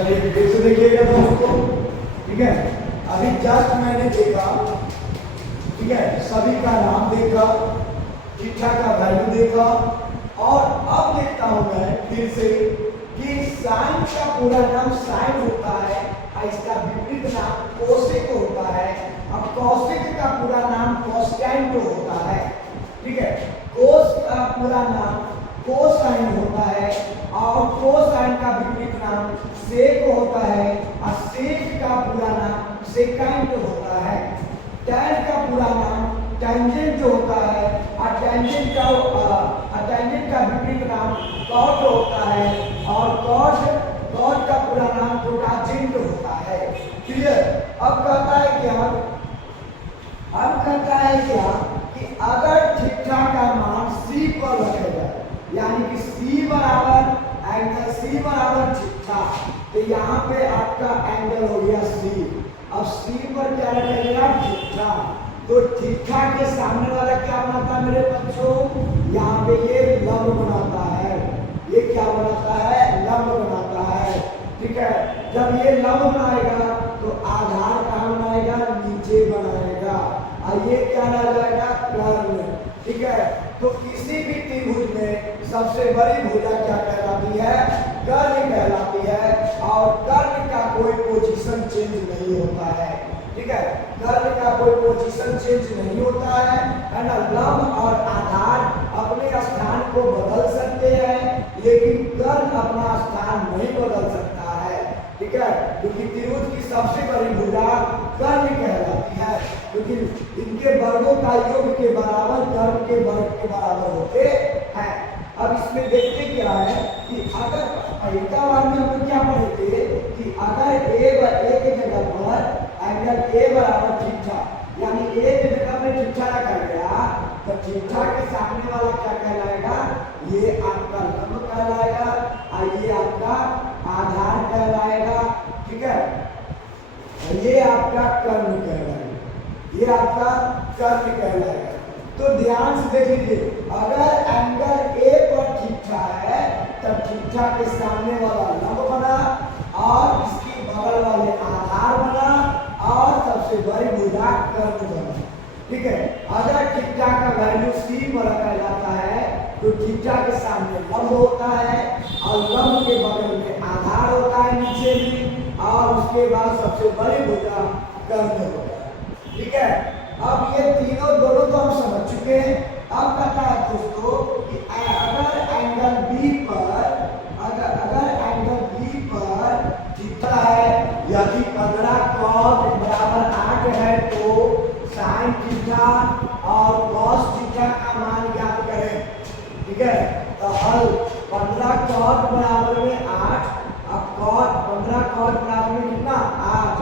चलिए फिर से देखिएगा दोस्तों, ठीक है। अभी जस्ट मैंने देखा, ठीक है, सभी का नाम देखा, चिट्ठा का वैल्यू देखा, और अब देखता हूं मैं फिर से कि साइन का पूरा नाम साइन होता है और इसका विपरीत नाम कोसेक होता है। अब कोसेक का पूरा नाम कोस्टेंट होता है, ठीक है। कोस का पूरा नाम कोसाइन होता है और कोसाइन का विपरीत नाम सेक होता है और सेक का पूरा नाम सेकेंट होता है। टैन का पूरा नाम टेंजेंट होता है और टेंजेंट का विपरीत नाम कॉट होता है और कॉट का पूरा नाम कोटाजेंट होता है। क्लियर? अब कहता है क्या कि अगर थीटा का मान c पर रखेगा, यानी कि c बराबर एंगल c बराबर थीटा, तो यहाँ पे आपका एंगल हो गया c। अब c पर क्या रखेगा? थीटा। तो थीटा के सामने वाला क्या बनाता है मेरे बच्चों? यहाँ पे ये लंब बनाता है। ये क्या बनाता है? लंब बनाता है, ठीक है। जब ये लंब बनाएगा तो आधार कहाँ बनाएगा? नीचे बनाएगा और ये क्या रह जाएगा? कर्ण, ठीक है। तो किसी भी त्रिभुज में सबसे बड़ी भुजा क्या कहलाती है? कर्ण कहलाती है और कर्ण का कोई पोजीशन चेंज नहीं होता है, ठीक है। कर्ण का कोई पोजीशन चेंज नहीं होता है ना। लंब और आधार अपने स्थान को बदल सकते हैं लेकिन कर्ण अपना स्थान नहीं बदल सकता है, ठीक है। क्योंकि त्रिभुज की सबसे बड़ी भुजा कर्ण कहलाती है, क्योंकि इनके वर्गों का योग के बराबर कर्ण के वर्ग के बराबर होते हैं। अब इसमें देखते क्या है कि अगर पहला बार में हम क्या पढ़े थे कि अगर एक जगह पर एंगल a बराबर थीटा, यानी एक जगह पे थीटा रखा गया तो थीटा के सामने वाला क्या कहलाएगा? ये आपका लंब कहलाएगा और ये आपका आधार कहलाएगा, ठीक है। ये आपका कर्ण कहलाएगा, ये आपका कर्ण कहलाएगा। तो ध्यान से देख लीजिए, अगर एंगल a पर थीटा है तब थीटा के सामने वाला लंब बना और इसकी बगल वाले आधार बना और सबसे बड़ी भुजा कर्ण बना, ठीक है। अगर थीटा का वैल्यू c पर रखा जाता है तो थीटा के सामने लंब होता है और लंब के बगल में आधार होता है नीचे में और उसके बाद सबसे बड़ी भुजा कर्ण होता है, ठीक है। अब ये दोनों तो हम समझ चुके हैं। अब कहता है दोस्तों कि अगर एंगल B पर थीटा है, यदि 15 cos बराबर 8 है तो sin थीटा और cos थीटा का मान ज्ञात करें, ठीक है। तो हल 15 cos बराबर में 8, अब 15 cos बराबर में कितना? 8।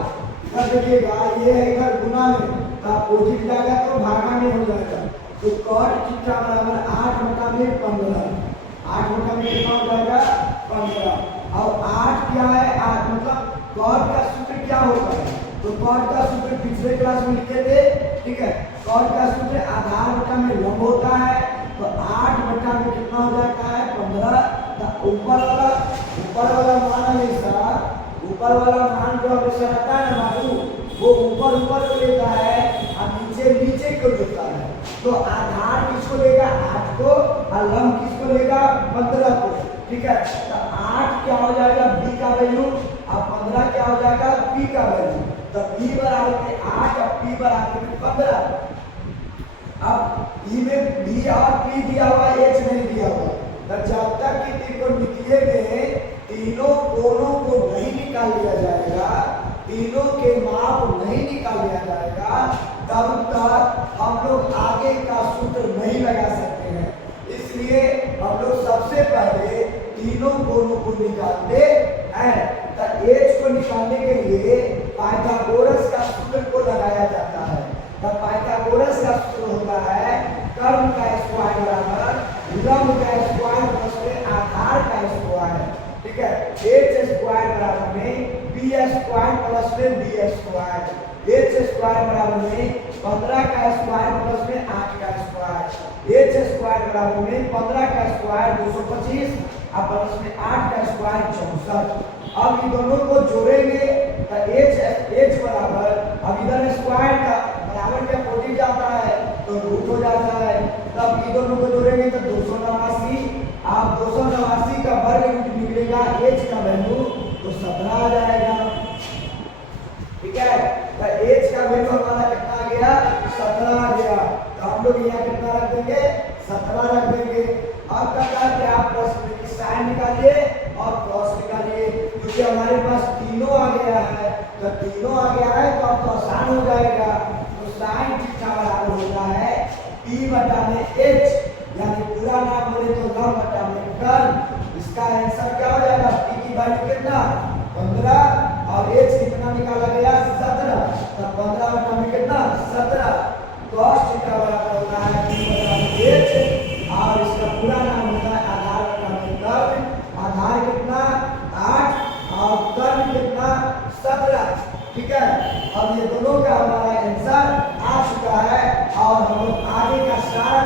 इधर देखिएगा, ये है इधर गुना में तो अपोजिट जाएगा तो भागा में हो जाएगा। तो cos थीटा बराबर 8 बटा में 15, 8 बटा में कितना हो जाएगा? 15। और 8 क्या है? 8 मतलब cos का सूत्र क्या होता है? तो cos का सूत्र पिछले क्लास में लिखे थे, ठीक है। cos का सूत्र आधार बटा में लंब होता है, तो 8 बटा में कितना हो जाता है? 15। तो ऊपर वाला मान हमेशा, ऊपर वाला मान जो हमेशा रहता है ना बाबू, वो ऊपर को लेता है और नीचे को लेता है। तो आधार किसको लेगा? 8 को और लंब किसको लेगा? 15 को, ठीक है। तो 8 क्या हो जाएगा? b का वैल्यू और 15 क्या हो जाएगा? p का वैल्यू। तो b बराबर में 8 और p बराबर में 15। अब e में b और p दिया हुआ, h नहीं दिया हुआ। तो जब तक कि त्रिकोणमितीय में तीनों कोणों को नहीं निकाल लिया जाएगा, तीनों के माप नहीं निकाल लिया जाएगा, तब तक हम लोग आगे का सूत्र नहीं लगा सकते हैं। इसलिए हम लोग सबसे पहले तीनों कोणों को निकालते हैं। तो h को निकालने के लिए पाइथागोरस का सूत्र को लगाया जाता है। तो पाइथागोरस का सूत्र होता है कर्ण का स्क्वायर बराबर लंब का स्क्वायर प्लस में आधार का स्क्वायर, ठीक है। h स्क्वायर बराबर में b स्क्वायर प्लस में b स्क्वायर, h स्क्वायर बराबर में 15 का स्क्वायर प्लस में 8 का स्क्वायर, h स्क्वायर का गुणे 15 का स्क्वायर 225 और प्लस में 8 का स्क्वायर 64। अब इन दोनों को जोड़ेंगे तो h बराबर, अब इधर स्क्वायर का बराबर क्या पोटी जाता है तो रूट हो जाता है। तब इन दोनों को जोड़ेंगे तो 289, आप 289 का वर्ग रूट निकलेगा, h का वैल्यू तो 17 आ जाएगा। ठीक है, तो h का वैल्यू हमारा कितना आ गया, 17 आ गया। तो हम लोग यहाँ कितना रख देंगे, 17 रख देंगे। अब क्या आप प्लस साइन निकालिए और क्रॉस निकालिए, क्योंकि हमारे पास तीनों आ गया है। तो तीनों आ गया है तो अब तो आसान हो जाएगा। तो साइन थीटा बराबर होता है p बटा में h, यानी पूरा नाम बोले तो लंब बटा में कर्ण। इसका आंसर क्या हो जाएगा, p की वैल्यू कितना 15 और h कितना निकाला गया 17। तो 15 बटा में कितना 17। cos थीटा बराबर होता है p बटा में h, और इसका पूरा नाम होता है आधार बटा में कर्ण। आधार कितना 8 और कर्ण कितना 17। ठीक है, अब ये दोनों का हमारा आंसर आ चुका है और हम लोग आगे का सारा